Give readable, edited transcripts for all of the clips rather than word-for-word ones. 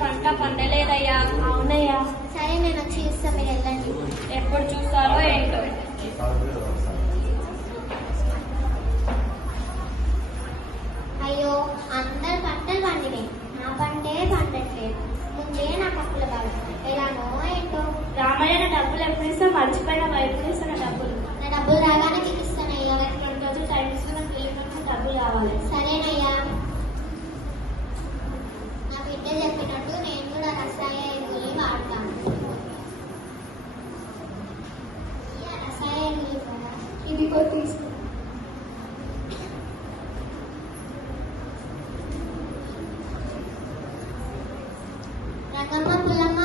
పంట పండలేదయ్యా. అవునయ్యా. సరే నేను వచ్చి చూస్తాను, మీరు వెళ్ళండి. ఎప్పుడు చూస్తారో ఏంటో. అయ్యో, అందరు పంటలు పండినాయి, నా పంటే పండట్లేదు. ముందే నాకు అప్పుల బాధ, ఎలానో ఏంటో. రామయ్య, నా డబ్బులు ఎప్పుడు ఇస్తా? మర్చిపోయినా ఎప్పుడు ఇస్తా నా డబ్బులు? నా డబ్బులు రాగానే మీకు ఇస్తానయ్యా. 2 రోజులు టైం ఇస్తున్నా, పెళ్లి నుంచి డబ్బులు కావాలి. సరేనయ్యా. నా బిడ్డ చెప్పినట్టు నేను కూడా రసాయన ఎరువులు వాడతాను. రసాయన ఎరువులు కదా, ఇది కూడా తీసుకు. రంగమ్మ, పుల్లమ్మ.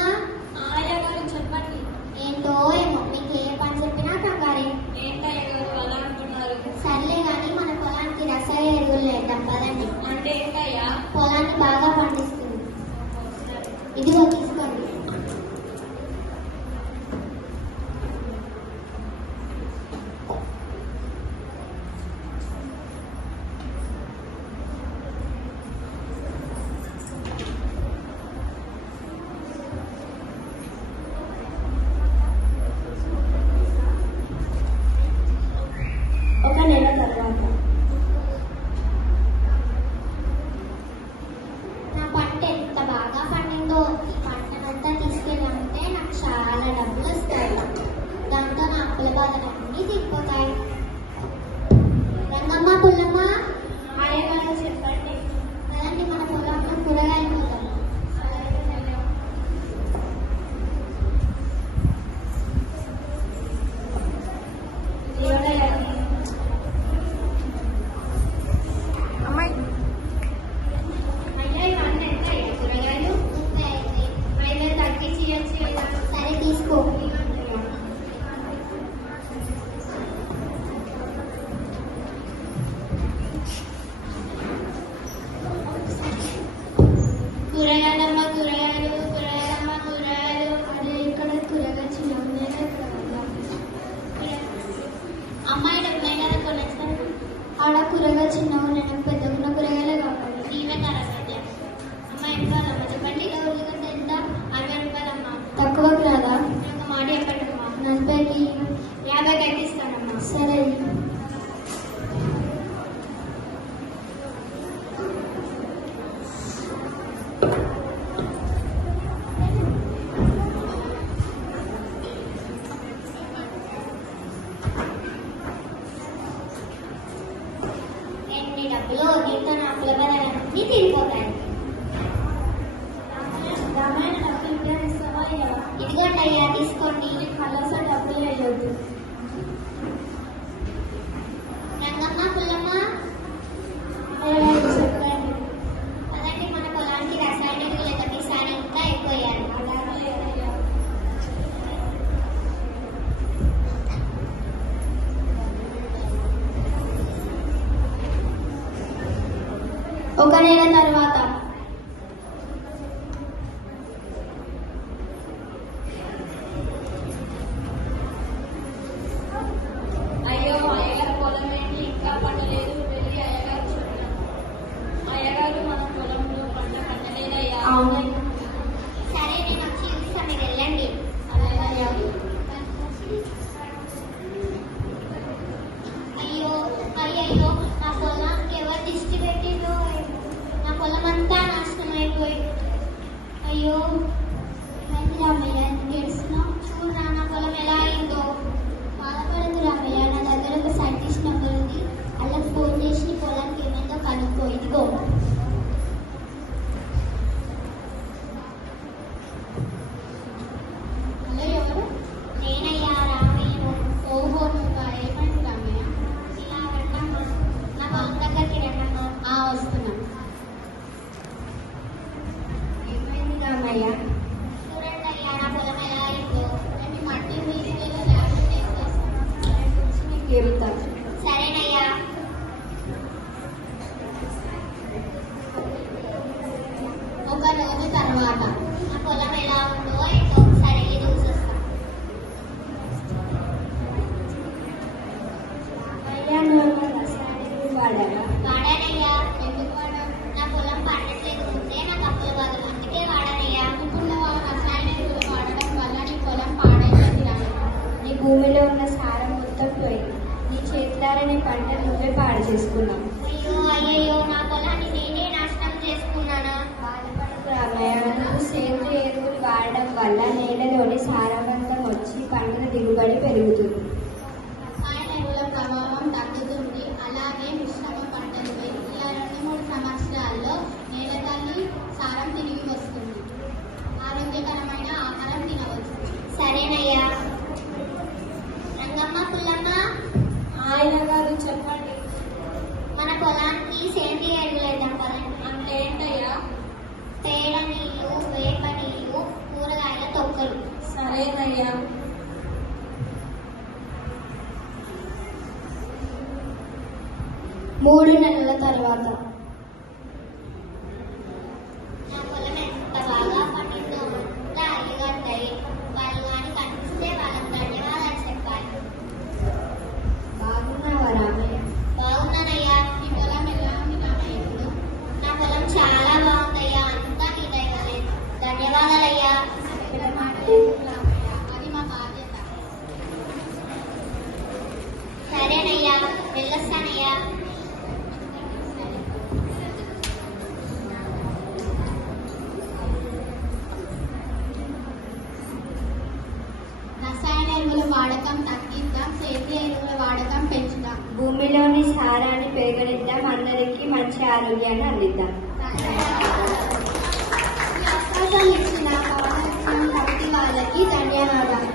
అయ్య గారు చెప్పండి. ఏంటో ఏమో, మీకు ఏ పని చెప్పినా కంగారే. ఏంటయ్య గారు అలా అంటున్నారు? సర్లే కానీ మన పొలానికి రసాయన ఎరువులు వేద్దాం పదండి. అంటే ఏంటయ్యా? పొలాన్ని బాగా పండిస్తుంది. ఇదిగో తీసుకోండి. ఒక నెల తర్వాత. నా పంట ఎంత బాగా పండిందో. ఈ పంటనంతా తీసుకెళ్ళామంటే నాకు చాలా డబ్బులు వస్తాయి. దాంతో నా అప్పుల బాధలన్నీ తీరిపోతాయి. రంగమ్మ, పుల్లమ్మ. అయ్య గారు చెప్పండి. కదండి మన పొలంలో కూరగాయలు పోతాం. సరే తీసుకో. కూరగాయలమ్మ, కూరగాయలు, కూరగాయలమ్మ, కూరగాయలు. అదే ఇక్కడ కూరగాయలు చిన్న అమ్మాయి డబ్బులు కదా కొనేస్తాను. ఆడ కూరగాయలు చిన్నగా నేను పెద్దగా కూరగాయలే కావాలి. నీవే కదా సత్య. అమ్మ ఎంత కాదమ్మ చెప్పండి. ఉల్లిగడ్డ ఎంత? 60 రూపాయలమ్మా. తక్కువకి రాదా? ఒక మాట చెప్పండి అమ్మా. 40కి 50కి అయితే ఇస్తానమ్మా. సరే. ఎన్ని డబ్బులు దీంతో నా అప్పుల బాధలన్నీ తీరిపోతాయి. రామాయణ డబ్బులు ఇంటికి ఇస్తావా? ఇదిగోండి అయ్యా, తీసుకోండి. కలర్స్ డబ్బులు వేయొద్దు. రంగమ్మ, పుల్లమ్మ. చెప్పండి. అదండి మన పొలానికి రసాయన ఎరువులు ఈసారి ఇంకా ఎక్కువయ్యారు. ఒక నెల తర్వాత. అయ్యో, అయ్యగారు పొలం ఏంటి ఇంకా పండలేదు? వెళ్ళి అయ్యగారు చెప్పాను. అయ్యగారు మన పొలంలో పంట పండలేదయ్యా. అవునయ్యా. సరే నేను వచ్చి చూస్తాను, మీరు వెళ్ళండి. అలాగయ్యా. అయ్యో, అయ్యయ్యో, నా పొలానికి ఎవరు దిష్టి పెట్టిందో. నా పొలం అంతా నాశనం అయిపోయింది. అయ్యో, ఏమైంది రామయ్య, ఎందుకు ఏడుస్తున్నావు? చూడు నా పొలం ఎలా అయిందో. బాధపడదు రామయ్య, నా దగ్గర ఒక సైంటిస్ట్ నెంబర్ ఉంది. వాళ్ళకి ఫోన్ చేసి నీ పొలానికి ఏమైందో కనుక్కో. ఇదిగో. హలో, ఎవరు? నేనయ్యా, రామయ్యను. ఓహో, నువ్వా? ఏమైంది రామయ్య? ఇలా రండమ్మా, నా పొలం దగ్గరికి రండమ్మా. వస్తున్నా. ఏమైంది రామయ్య? చూడండి అయ్యా, నా పొలం ఎలా అయిందో. నేను మట్టి తీసుకెళ్ళి ల్యాబ్లో టెస్ట్ చేస్తాను. దాని గురించి నీకు చెబుతాను. సరేనయ్యా. ఒక రోజు తర్వాత. నా పొలం ఎలా ఉందో ఏంటో ఒకసారి వెళ్ళి చూసొస్తాను. అయ్యా, నువ్వు రసాయన ఎరువులు వాడారా? వాడానయ్యా. ఎందుకు వాడారు? నా పొలం పండట్లేదు, ముందే నాకు అప్పుల బాధలు, అందుకే వాడానయ్యా. భూమిలో ఉన్న సారం మొత్తం పోయింది. నీ చేతులారా నీ పంట నువ్వే పాడు చేసుకున్నావు. అయ్యో అయ్యయ్యో, నా పొలాన్ని నేనే నాశనం చేసుకున్నానా? బాధపడకు రామయ్య, నువ్వు సేంద్రియ ఎరువులు వాడడం వల్ల నేలలోని సారవంతం వచ్చి పంటల దిగుబడి పెరుగుతుంది. రసాయన ఎరువుల ప్రభావం తగ్గుతుంది. అలాగే మిశ్రమ పంటలపై ఇలా 2-3 సంవత్సరాల్లో నేల తల్లి సారం తిరిగి వస్తుంది. ఆరోగ్యకరమైన ఆహారం తినవచ్చు. సరేనయ్యా. రంగమ్మ, పుల్లమ్మ, ఆయన గారు చెప్పండి. మన పొలానికి సేంద్రియ ఎరువులు వేద్దాం పదండి. అంటే ఏంటయ్యా? పేడ నీళ్ళు, వేప నీళ్ళు, కూరగాయల తొక్కలు. సరేనయ్యా. 3 నెలల తర్వాత నా పొలం ఎంత బాగా పండిందో అంతా అయ్యగారు దయ. వాళ్ళు కానీ కనిపిస్తే వాళ్ళకి ధన్యవాదాలు చెప్పాలి. బాగున్నావా రామయ్య? బాగున్నానయ్యా. ఈ పొలం ఎలా ఉంది రామయ్య ఇప్పుడు? నా పొలం చాలా బాగుందయ్యా. అంతా నీ దయవలే. ధన్యవాదాలయ్యా. ఇక్కడ మాటలేదు రామయ్య, అది మా బాధ్యత. సరేనయ్యా, వెళ్ళొస్తానయ్యా. రసాయన ఎరువుల వాడకం తగ్గిద్దాం, సేంద్రియ ఎరువుల వాడకం పెంచుదాం. భూమిలోని సారాన్ని పెరగనిద్దాం, అందరికీ మంచి ఆరోగ్యాన్ని అందిద్దాం. ఈ అవకాశం ఇచ్చిన పవన్ కమిటీ వాళ్ళకి ధన్యవాదాలు.